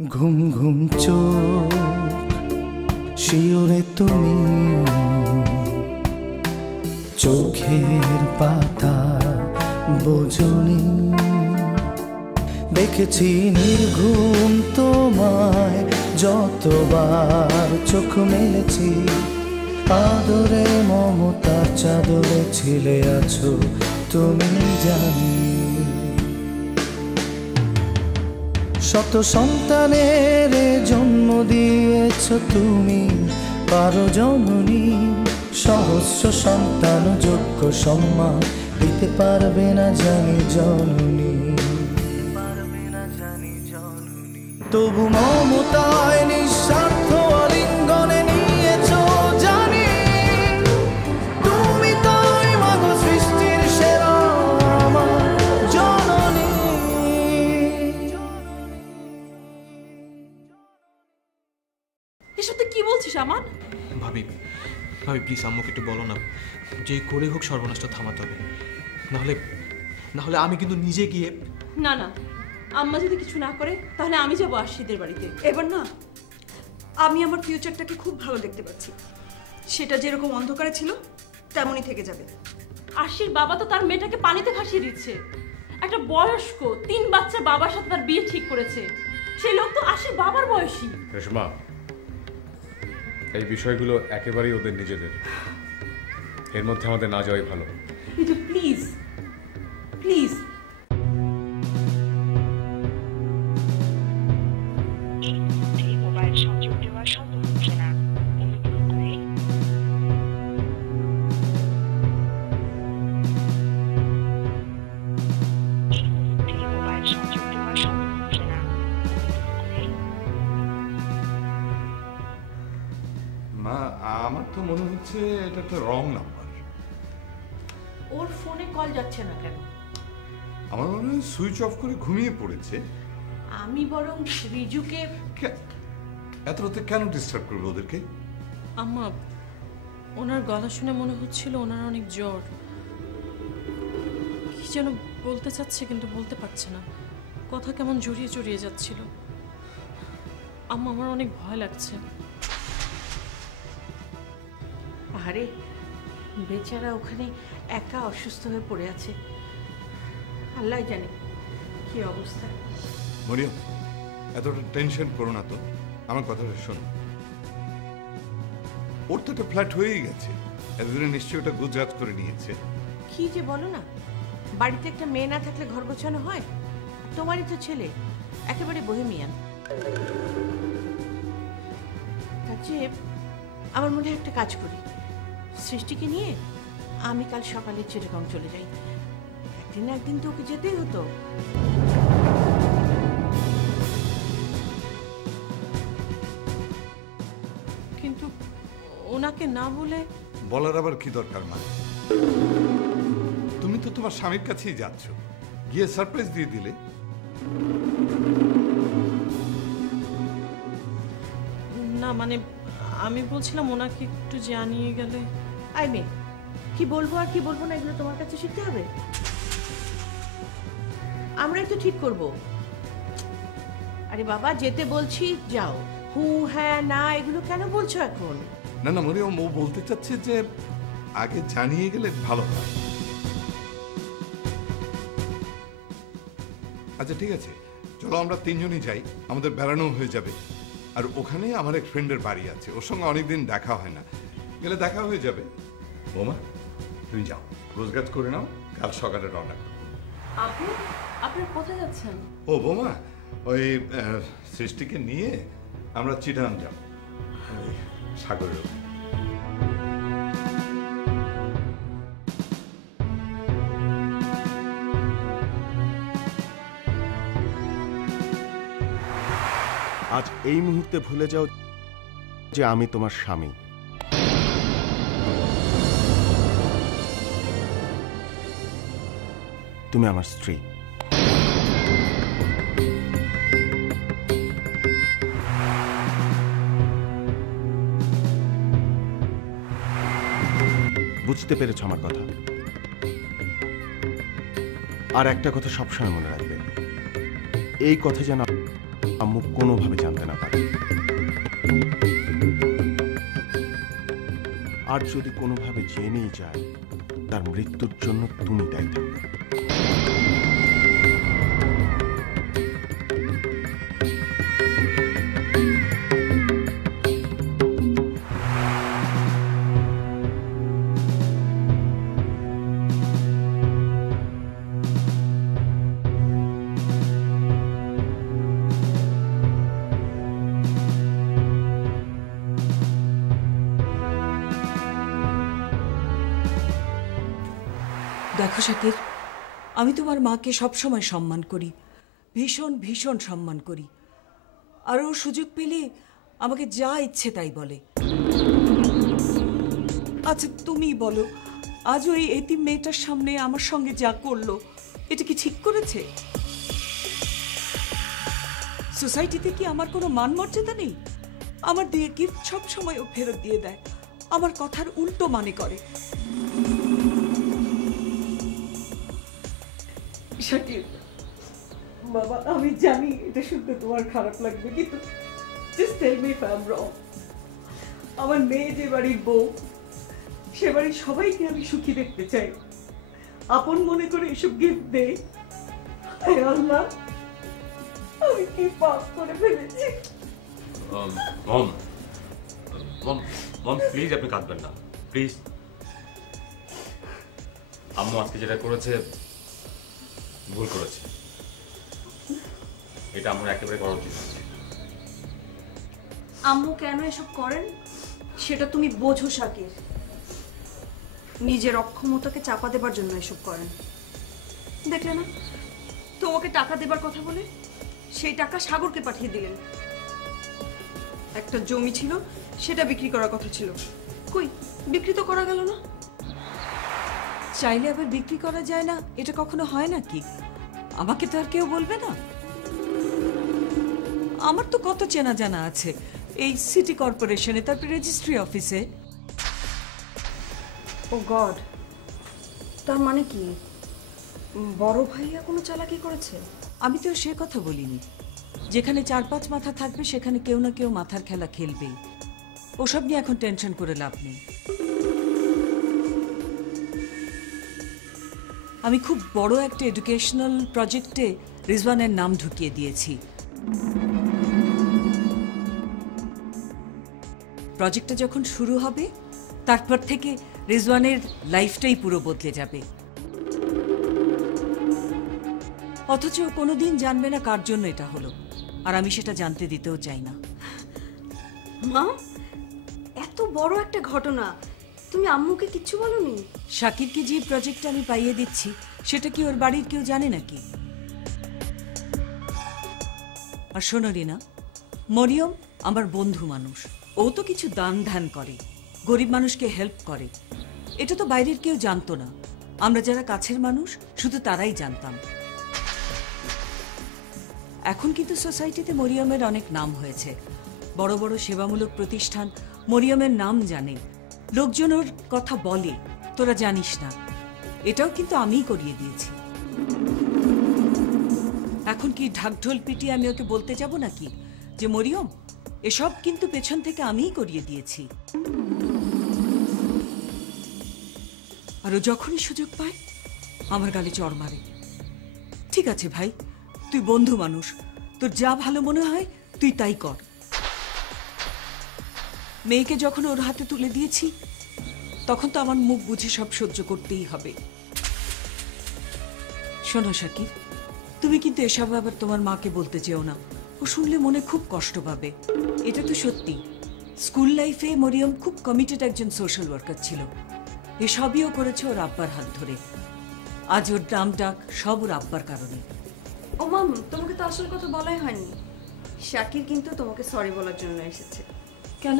ঘুম ঘুম চোখ শিওরে তুমি চোখের পাতা বোঝনি দেখেছি নির্ঘুম তোমায় যতবার চোখ মেলেছি আদরে মমতার চাদরে ছিলে আছো তুমি জানি শত সন্তানের জন্ম দিয়েছ তুমি পারো জননী সহস্র সন্তান যোগ্য সম্মান দিতে পারবে না জানি জননী তবু মমতায় নিঃস্বার্থ আলিঙ্গনে নিয়েছ জানি তুমি তাই মাগো সৃষ্টির সেরা আমার জননী। এসব তুই কি বলছিস আমার? ভাবি ভাবি প্লিজ আম্মুকে একটু বলো না যে করে হোক সর্বনাশটা থামাতে হবে, নাহলে আমি কিন্তু নিজে গিয়ে। না না, আম্মা যদি কিছু না করে তাহলে আমি যাবো আশিদের বাড়িতে। এবার না আমি আমার ফিউচারটাকে খুব ভালো দেখতে পাচ্ছি, সেটা যেরকম অন্ধকারে ছিল তেমনই থেকে যাবে। আশির বাবা তো তার মেয়েটাকে পানিতে ভাসিয়ে দিচ্ছে। একটা বয়স্ক 3 বাচ্চা বাবার সাথে তার বিয়ে ঠিক করেছে, সেই লোক তো আশির বাবার বয়সী। রেশমা, এই বিষয়গুলো একেবারেই ওদের নিজেদের, এর মধ্যে আমাদের না যাওয়াই ভালো। কিন্তু প্লিজ প্লিজ মা, আমার তো মনে হচ্ছে এটা একটা রং নাম্বার। ওর ফোনে কল যাচ্ছে না কেন? আমার মনে হয় সুইচ অফ করে ঘুমিয়ে পড়েছে। আমি বরং রিজুকে। এত রাতে কেন ডিস্টার্ব করবে ওদেরকে? আম্মা, ওনার গলা শুনে মনে হচ্ছিল ওনার অনেক জ্বর, কি যেন বলতে চাচ্ছে কিন্তু বলতে পারছে না, কথা কেমন জড়িয়ে জড়িয়ে যাচ্ছিল। আম্মা, আমার অনেক ভয় লাগছে। আরে বেচারা ওখানে একা অসুস্থ হয়ে পড়ে আছে, আল্লাহ জানে কি অবস্থা। মরিয়ম, এতটা টেনশন করো না তো, আমার কথাটা শোনো। ওর তো একটা ফ্ল্যাট হয়েই গেছে, এতদিনে নিশ্চয়ই ওটা গুজরাট করে নিয়েছে। কি যে বলো না, বাড়িতে একটা মেয়ে না থাকলে ঘর গোছানো হয়? তোমারই তো ছেলে, একেবারে বহেমিয়ান। তার চেয়ে আমার মনে হয় একটা কাজ করি, সৃষ্টিকে নিয়ে আমি কাল সকালে চিটাগং চলে যাই। একদিন না একদিন তো ওকে যেতেই হতো। কিন্তু ওনাকে না বলে? বলার আবার কি দরকার মা? তুমি তো তোমার স্বামীর কাছেই যাচ্ছ, গিয়ে সারপ্রাইজ দিয়ে দিলে। না মানে আমি বলছিলাম ওনাকে একটু জানিয়ে গেলে। আই মেয়ে, কি বলবো আর কি বলবো না এগুলো তোমার কাছে শিখতে হবে। আমরাই তো ঠিক করব। আরে বাবা, যেতে বলছি যাও, হু হ্যাঁ না এগুলো কেন বলছো এখন? না না মরিয়ম, ও বলতে চাচ্ছে যে আগে জানিয়ে গেলে ভালো হয়। আচ্ছা ঠিক আছে, চলো আমরা তিনজনই যাই, আমাদের বেড়ানো হয়ে যাবে। আর ওখানে আমার এক ফ্রেন্ডের বাড়ি আছে, ওর সঙ্গে অনেকদিন দেখা হয় না, গেলে দেখা হয়ে যাবে। বোমা, তুমি যাও, রোজগার করে নাও, কাল সকালে রওনা করো। আপু, আপনি কোথায় যাচ্ছেন? ও বোমা, ওই সৃষ্টিকে নিয়ে আমরা চিটাগাং যাব, সাগরের ওখানে। আজ এই মুহূর্তে ভুলে যাও যে আমি তোমার স্বামী। তুমি আমার স্ত্রী। বুঝতে পেরেছ আমার কথা? আর একটা কথা সবসময় মনে রাখবে, এই কথা যেন আম্মু কোনোভাবে জানতে না পারে। আর যদি কোনোভাবে জেনেই যায়, তার মৃত্যুর জন্য তুমি দায়ী থাকবে। দেখো শাকির, আমি তোমার মাকে সবসময় সম্মান করি, ভীষণ ভীষণ সম্মান করি। আর ও সুযোগ পেলে আমাকে যা ইচ্ছে তাই বলে। আচ্ছা তুমি বলো, আজ ওই এতিম মেয়েটার সামনে আমার সঙ্গে যা করলো, এটা কি ঠিক করেছে? সোসাইটিতে কি আমার কোনো মান মর্যাদা নেই? আমার দিয়ে গিফট সব সময় ও ফেরত দিয়ে দেয়, আমার কথার উল্টো মানে করে। শাকির বাবা, আমি জানি এটা শুনতে তোমার খারাপ লাগবে, কিন্তু just tell me if I'm wrong. আমার মেয়ে যে বাড়ির বউ, সে বাড়ির সবাইকে আমি সুখী দেখতে চাই, আপন মনে করে এসব গিফট দেই। আল্লাহ, আমি কি পাপ করে ফেলেছি? মম মম মম প্লিজ আপনি কাঁদবেন না, প্লিজ। আম্মু আজকে যেটা করেছে ভুল করেছে, এটা আমার একেবারে করা উচিত। আম্মু কেন এসব করেন সেটা তুমি বোঝো শাকির। নিজের অক্ষমতাকে চাপা দেবার জন্য এসব করেন। দেখলে না, তোমাকে টাকা দেবার কথা বলে সেই টাকা সাগরকে পাঠিয়ে দিলেন। একটা জমি ছিল, সেটা বিক্রি করার কথা ছিল, কই বিক্রি তো করা গেল না। চাইলে আবার বিক্রি করা যায় না, এটা কখনো হয় নাকি? আমাকে তো আর কেউ বলবে না। আমার তো কত চেনা জানা আছে এই সিটি কর্পোরেশনে, তারপর রেজিস্ট্রি অফিসে। ও গড, তার মানে কি বড় ভাইয়া কোনো চালাকি করেছে? আমি তো সে কথা বলিনি। যেখানে 4-5 মাথা থাকবে সেখানে কেউ না কেউ মাথার খেলা খেলবেই। ওসব নিয়ে এখন টেনশন করে লাভ নেই। আমি খুব বড় একটা এডুকেশনাল প্রজেক্টে রিজওয়ানের নাম ঢুকিয়ে দিয়েছি। প্রজেক্টটা যখন শুরু হবে, তারপর থেকে রিজওয়ানের লাইফটাই পুরো বদলে যাবে। অথচ কোনোদিন জানবে না কার জন্য এটা হলো, আর আমি সেটা জানতে দিতেও চাই না। মা, এত বড় একটা ঘটনা, তুমি আম্মুকে কিচ্ছু বলনি? শাকিরকে যে প্রজেক্টটা আমি পাইয়ে দিচ্ছি, সেটা কি ওর বাড়ির কেউ জানে নাকি? আর শোনো রিনা, মরিয়ম আমার বন্ধু মানুষ, ও তো কিছু দান ধ্যান করে, গরিব মানুষকে হেল্প করে। এটা তো বাইরের কেউ জানতো না, আমরা যারা কাছের মানুষ শুধু তারাই জানতাম। এখন কিন্তু সোসাইটিতে মরিয়মের অনেক নাম হয়েছে, বড় বড় সেবামূলক প্রতিষ্ঠান মরিয়মের নাম জানে, লোকজন ওর কথা বলে, তোরা জানিস না। এটাও কিন্তু আমিই করিয়ে দিয়েছি। এখন কি ঢাকঢোল পিটিয়ে আমি ওকে বলতে যাব নাকি যে মরিয়ম, এসব কিন্তু পেছন থেকে আমিই করিয়ে দিয়েছি? আর ও যখনই সুযোগ পায় আমার গালে চড় মারে। ঠিক আছে ভাই, তুই বন্ধু মানুষ, তোর যা ভালো মনে হয় তুই তাই কর। মেয়েকে যখন ওর হাতে তুলে দিয়েছি, তখন তো আমার মুখ বুঝে সব সহ্য করতেই হবে। শোনো শাকির, তুমি কিন্তু এসব আবার তোমার মাকে বলতে চেও না, ও শুনলে মনে খুব কষ্ট পাবে। এটা তো সত্যি, স্কুল লাইফে মরিয়ম খুব কমিটেড একজন সোশ্যাল ওয়ার্কার ছিল। এসবই ও করেছে ওর আব্বার হাত ধরে। আজ ওর নাম ডাক সব ওর আব্বার কারণে। ও মাম, তোমাকে তো আসল কথা বলাই হয়নি। শাকির কিন্তু তোমাকে সরি বলার জন্য এসেছে। কেন?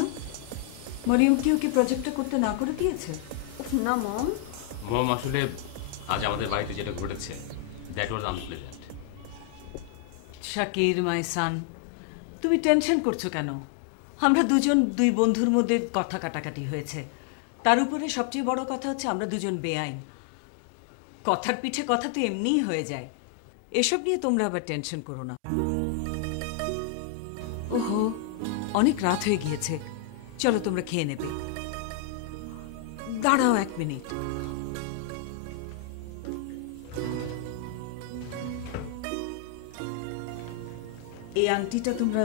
মরিয়ম কি ওকে প্রজেক্টটা করতে না করে দিয়েছে? না মম, মম আসলে আজ আমাদের বাড়িতে যেটা ঘটেছে, দ্যাট ওয়াজ আনপ্লেজেন্ট। শাকির মাই সান, তুমি টেনশন করছো কেন? আমরা দুই বন্ধুর মধ্যে কথা কাটাকাটি হয়েছে, তার উপরে সবচেয়ে বড় কথা হচ্ছে আমরা দুজন বেআইন। কথার পিঠে কথা তো এমনিই হয়ে যায়, এসব নিয়ে তোমরা আবার টেনশন করো না। ওহো, অনেক রাত হয়ে গিয়েছে, চলো তোমরা খেয়ে নেবে। দাঁড়াও 1 মিনিট। এই আংটিটা তোমরা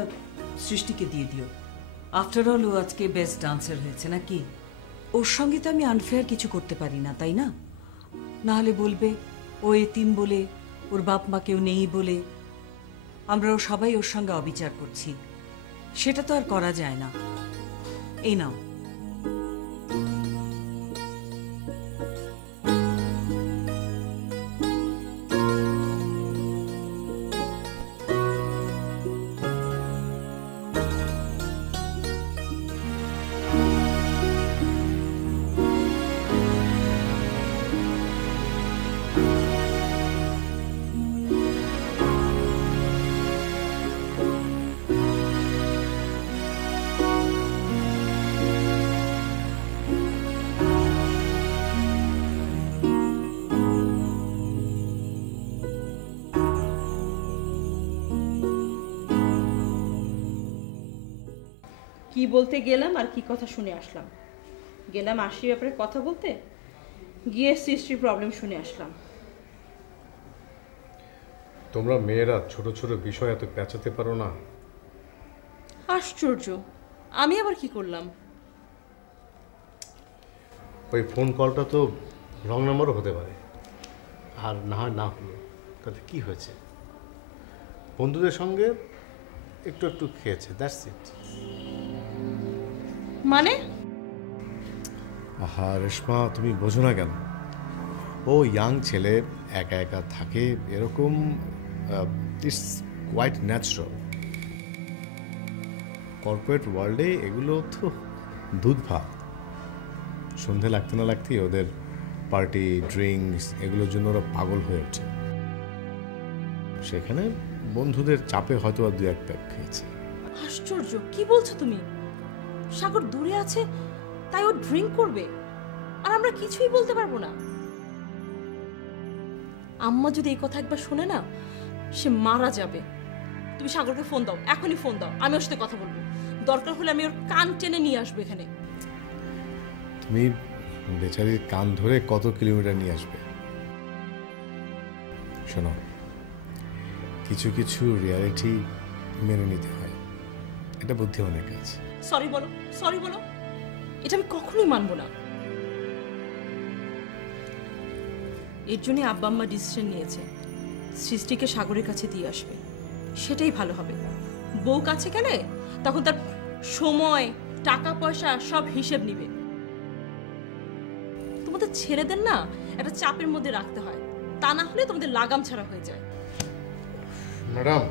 সৃষ্টিকে দিয়ে দিও। আফটার অল ও আজকে বেস্ট ডান্সার হয়েছে নাকি? ওর সঙ্গে তো আমি আনফেয়ার কিছু করতে পারি না, তাই না? না হলে বলবে ও এতিম বলে, ওর বাপ মা কেউ নেই বলে আমরাও সবাই ওর সঙ্গে অবিচার করছি। সেটা তো আর করা যায় না। এই নাও। কি বলতে গেলাম আর কি কথা শুনে আসলাম। গেলাম আশির ব্যাপারে কথা বলতে, গিয়ে সৃষ্টির প্রবলেম শুনে আসলাম। তোমরা মেয়েরা ছোট ছোট বিষয় এত পেঁচাতে পারো না। আশ্চর্য, আমি আবার কি করলাম? ওই ফোন কলটা তো রং নাম্বারও হতে পারে, আর না হয় না হলো, তাতে কি হয়েছে? বন্ধুদের সঙ্গে একটু একটু খেয়েছে, দ্যাটস ইট। মানে? আহা রেশমা, তুমি বোঝো না কেন? ও ইয়াং ছেলে, একা একা থাকে, এরকম ইটস কোয়াইট ন্যাচারাল। কর্পোরেট ওয়ার্ল্ডে এগুলো তো দুধ ভাত। সন্ধে লাগতে না লাগতেই ওদের পার্টি, ড্রিঙ্কস এগুলোর জন্য ওরা পাগল হয়ে ওঠে। সেখানে বন্ধুদের চাপে হয়তো আর 2-1 প্যাক খেয়েছে। আশ্চর্য, কি বলছো তুমি? সাগর দূরে আছে তাই ও ড্রিঙ্ক করবে আর আমরা কিছুই বলতে পারবো না? আম্মা যদি এই কথা একবার শুনে না, সে মারা যাবে। তুমি সাগরকে ফোন দাও, এখনই ফোন দাও, আমি ওর সাথে কথা বলবো। দরকার হলে আমি ওর কান টেনে নিয়ে আসবো এখানে। তুমি বেচারির কান ধরে কত কিলোমিটার নিয়ে আসবে? শোনো, কিছু কিছু রিয়ালিটি মেনে নিতে হয়, এটা বুদ্ধিমানের কাজ। সরি বলো, সরি বলো, এটা আমি কখনোই মানবো না। এর জন্য আব্বা আম্মা ডিসিশন নিয়েছে সৃষ্টিকে সাগরের কাছে দিয়ে আসবে, সেটাই ভালো হবে। বউ কাছে গেলে তখন তার সময়, টাকা পয়সা সব হিসেব নিবে। তোমাদের ছেলেদের না একটা চাপের মধ্যে রাখতে হয়, তা না হলে তোমাদের লাগাম ছাড়া হয়ে যায়। ম্যাডাম,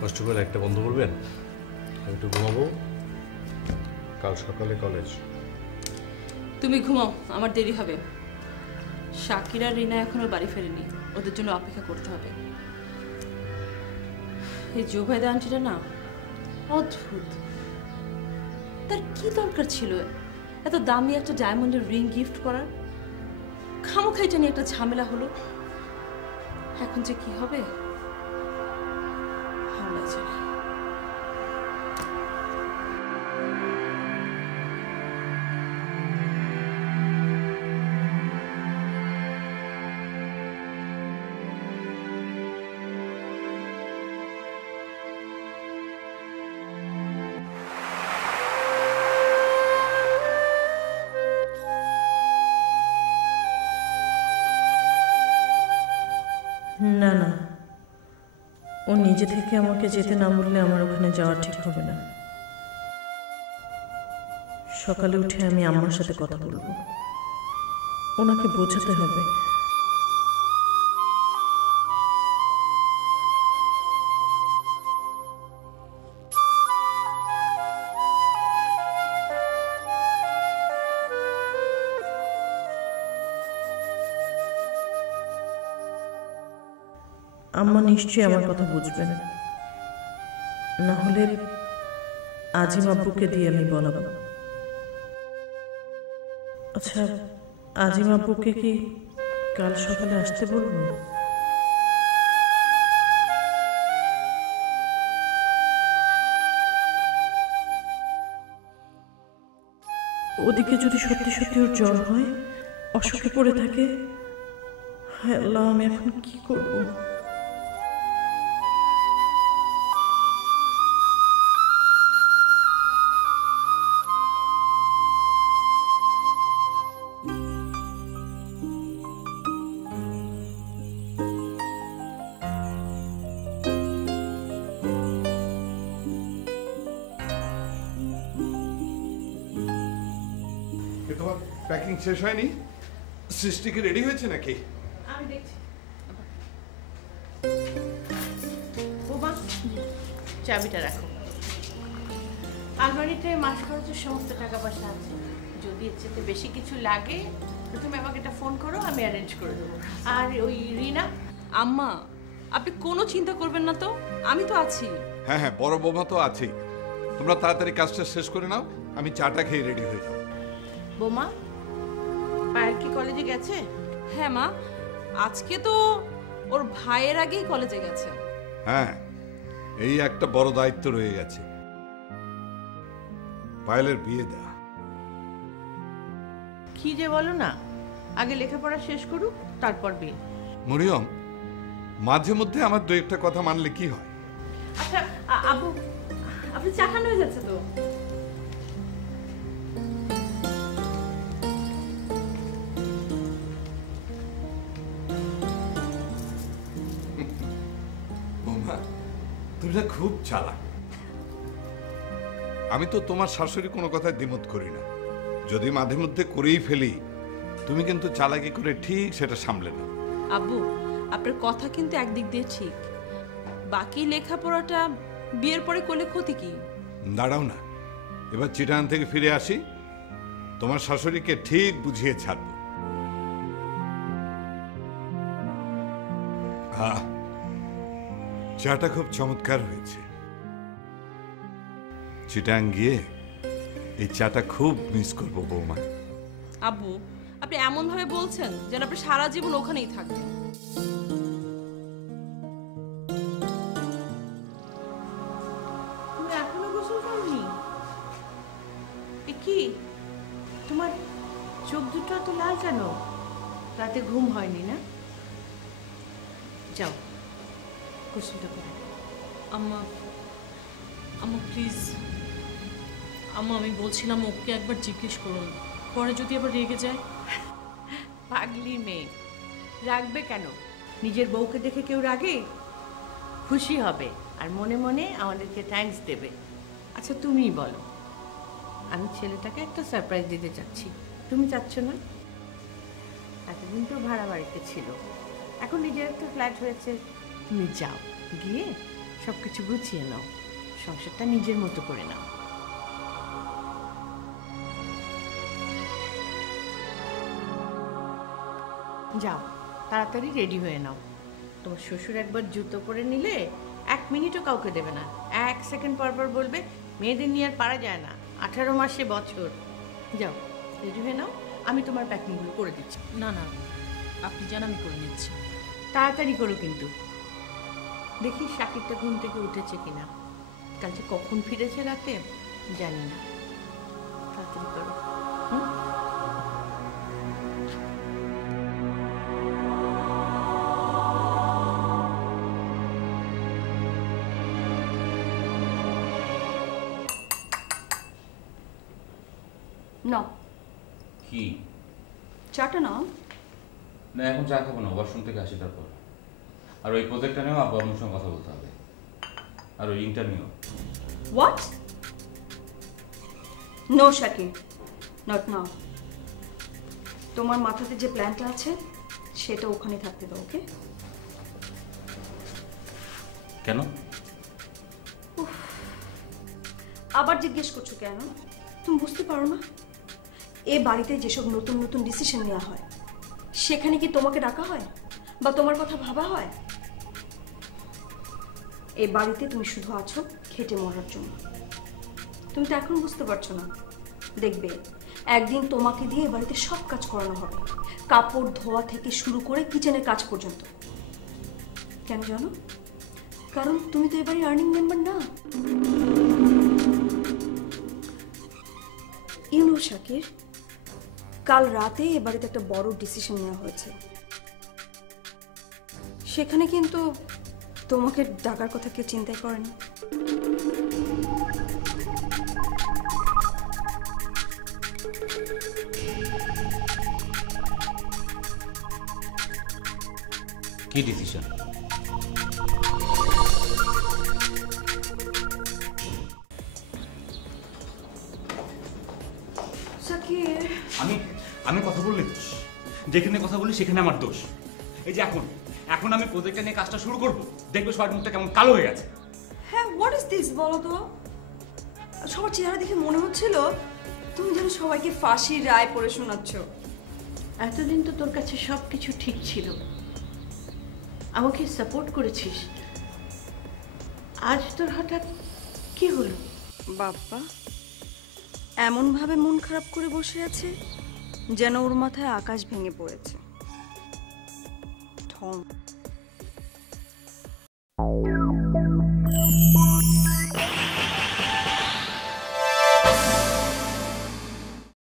কষ্ট করে একটা বন্ধ করবেন, আমি একটু ঘুমাবো, কাল সকালে কলেজ। তুমি ঘুমাও, আমার দেরি হবে। শাকির আর রিনা এখনো বাড়ি ফেরেনি, ওদের জন্য অপেক্ষা করতে হবে। এই জোভাইদা আন্টিটা না অদ্ভুত। তার কি দরকার ছিল এত দামি একটা ডায়মন্ডের রিং গিফট করার? খামোখা এটা নিয়ে একটা ঝামেলা হলো। এখন যে কি হবে ভালো লাগছে না। না না, ও নিজে থেকে আমাকে যেতে না বললে আমার ওখানে যাওয়া ঠিক হবে না। সকালে উঠে আমি আম্মার সাথে কথা বলবো, ওনাকে বোঝাতে হবে। আম্মা নিশ্চয়ই আমার কথা বুঝবেন, না হলে আজিম আব্বুকে দিয়ে আমি বলাবো। আচ্ছা, আজিম আব্বুকে কি কাল সকালে আসতে বলবো? ওদিকে যদি সত্যি সত্যি ওর জ্বর হয়, অসুখে পড়ে থাকে, হায় আল্লাহ, আমি এখন কি করব? তোমার প্যাকিং শেষ হয়নি? সৃষ্টি কি রেডি হয়েছে নাকি? আমি দেখছি। বাবা, চাবিটা রাখো। আলমারিতে মাস খরচের সমস্ত টাকা পয়সা আছে। যদি এর চেয়ে বেশি কিছু লাগে তো তুমি আমাকে একটা ফোন করো, আমি অ্যারেঞ্জ করে দেবো। আর ওই রিনা, আম্মা আপনি কোনো চিন্তা করবেন না তো, আমি তো আছি। হ্যাঁ হ্যাঁ, বড় বৌমা তো আছেই। তোমরা তাড়াতাড়ি কাজটা শেষ করে নাও, আমি চাটা খেয়ে রেডি হয়ে যাবো। বৌমা, পায়েল কি কলেজে গেছে? হ্যাঁ মা, আজকে তো ওর ভাইয়ের আগেই কলেজে গেছে। হ্যাঁ, এই একটা বড় দায়িত্ব রয়ে গেছে, পায়েলের বিয়ে দেওয়া। কি যে বলো না, আগে লেখাপড়া শেষ করুক, তারপর বিয়ে। মরিয়ম, মাঝে মধ্যে আমার দু একটা কথা মানলে কি হয়? আচ্ছা আব্বু, আপনি চা খান হয়ে যাচ্ছে তো। বৌমা, তুমি না খুব চালাক। আমি তো তোমার শাশুড়ি কোনো কথায় দ্বিমত করি না, যদি মাঝে মধ্যে করেই ফেলি, তুমি কিন্তু চালাকি করে ঠিক সেটা সামলে নাও। আব্বু, আপনার কথা কিন্তু একদিক দিয়ে ঠিক, বাকি লেখাপড়াটা বিয়ের পরে করলে ক্ষতি কি? দাঁড়াও না, এবার চিটাগাং থেকে ফিরে আসি, তোমার শাশুড়িকে ঠিক বুঝিয়ে ছাড়বো। চাটা খুব চমৎকার হয়েছে। চিটাগাং গিয়ে এই চাটা খুব মিস করবো বৌমা। আব্বু, আপনি এমন ভাবে বলছেন যেন আপনি সারা জীবন ওখানেই থাকবেন। তুমি এখনো গোসল করনি? কি তোমার চোখ দুটো এত লাল কেন? রাতে ঘুম হয়নি না? যাও গোসলটা করে। আম্মা, আম্মা প্লিজ, আম্মা আমি বলছিলাম ওকে একবার জিজ্ঞেস করুন, পরে যদি আবার রেগে যায়। পাগলি মেয়ে, রাখবে কেন? নিজের বউকে দেখে কেউ রাগে? খুশি হবে আর মনে মনে আমাদেরকে থ্যাঙ্কস দেবে। আচ্ছা তুমিই বলো, আমি ছেলেটাকে একটা সারপ্রাইজ দিতে চাচ্ছি, তুমি চাচ্ছ না? এতদিন তো ভাড়া বাড়িতে ছিল, এখন নিজের একটা ফ্ল্যাট হয়েছে। তুমি যাও, গিয়ে সব কিছু গুছিয়ে নাও, সংসারটা নিজের মতো করে নাও। যাও, তাড়াতাড়ি রেডি হয়ে নাও। তোমার শ্বশুর একবার জুতো পরে নিলে 1 মিনিটও কাউকে দেবে না, 1 সেকেন্ড পর পর বলবে মেয়েদের নিয়ে আর পারা যায় না, 18 মাসে বছর। যাও রেডি হয়ে নাও, আমি তোমার প্যাকিংগুলো করে দিচ্ছি। না না, আপনি জান, আমি করে নিচ্ছি। তাড়াতাড়ি করো কিন্তু। দেখি শাকিরটা ঘুম থেকে উঠেছে কিনা, কাল যে কখন ফিরেছে রাতে জানি না। তাড়াতাড়ি করো। না কি চাটা নাও। না, এখন চা খাবো না, ওয়াশরুম থেকে আসি তারপর। আর ওই প্রজেক্টটা নিয়েও আব্বু আমার সঙ্গে কথা বলতে হবে, আর ওই interview. What? No Shakib, not now. তোমার মাথাতে যে প্ল্যানটা আছে সেটা ওখানে থাকতে দাও, ওকে? কেন? আবার জিজ্ঞেস করছো কেন? তুমি বুঝতে পারো না? এ বাড়িতে যেসব নতুন নতুন ডিসিশন নেওয়া হয় সেখানে কি তোমাকে ডাকা হয় বা তোমার কথা ভাবা হয়? এই বাড়িতে তুমি শুধু আছো খেটে মরার জন্য। তুমি তো এখন বুঝতে পারছো না, দেখবে একদিন তোমাকে দিয়ে এ বাড়িতে সব কাজ করানো হবে, কাপড় ধোয়া থেকে শুরু করে কিচেনের কাজ পর্যন্ত। কেন জানো? কারণ তুমি তো এবারে আর্নিং মেম্বার না। ইউনো শাকির, কাল রাতে এ বাড়িতে একটা বড় ডিসিশন নেওয়া হয়েছে। সেখানে কিন্তু তোমাকে ডাকার কথা কেউ চিন্তাই করেনি। কি ডিসিশন? শাকির, আমি কথা বললে দোষ, যেখানে কথা বলি সেখানে আমার দোষ। এই যে এখন আমি প্রজেক্টটা নিয়ে কাজটা শুরু করব, দেখবে সবার মুখটা কেমন কালো হয়ে গেছে। হ্যাঁ, হোয়াট ইজ দিস বলো তো? সবার চেহারা দেখে মনে হচ্ছিল তুমি যেন সবাইকে ফাঁসির রায় পড়ে শোনাচ্ছ। এতদিন তো তোর কাছে সব কিছু ঠিক ছিল, আমাকে সাপোর্ট করেছিস, আজ তোর হঠাৎ কি হলো? বাবা এমনভাবে মন খারাপ করে বসে আছে যেন ওর মাথায় আকাশ ভেঙে পড়েছে। ঠং।